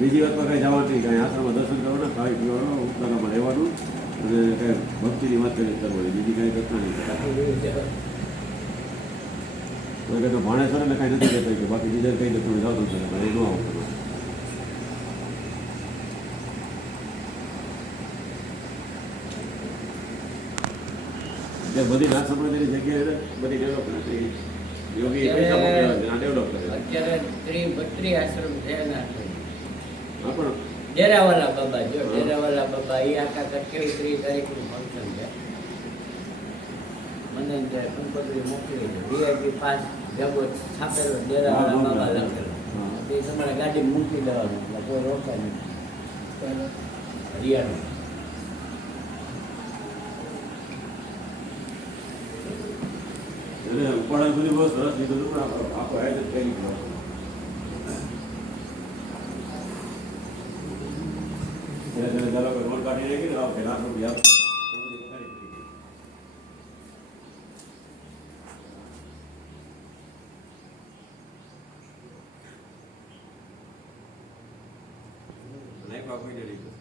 બીજી વાત પર કાંઈ જવા નહીં, કાંઈ આશ્રમમાં દર્શન કરવાના, ખાઈ પીવાનું, ઉપકારમાં રહેવાનું અને કાંઈ ભક્તિની વાત કરી કરવાની, બીજી કાંઈ ઘટના નહીં. કોઈ તો ભાણેશ્વર એટલે કાંઈ નથી કહેતા કે બાકી બીજા કંઈ તો તમે જાવ તો એ ન આવું કરો. બધી ના સંપ્રદાયની જગ્યાએ બધી ડેવલપ નથી. યોગી પૈસા મોકલ્યા ડેવલપ કરે. અત્યારે 32 આશ્રમ થયા. હા પણ ડેરાવાલા બાબા જો ડેરાવાલા બાબા એ આખા 23 તારીખનું ફંક્શન છે. મને કંકોત્રી મોકલી છે. VIP પાસ ભેગો છાપેલો ડેરાવાલા બાબા લખેલો. એ તમારે ગાડી મૂકી દેવાનું એટલે કોઈ રોકાય નહીં. હરિયાણા એટલે ઉપાડા સુધી બહુ સરસ લીધું હતું, પણ આખો આયોજન કરી દીધું. ચાલો કે રોડ કાઢી નાખી ને આપણે લાખ રૂપિયા નાખ્યા કોઈ નહીં.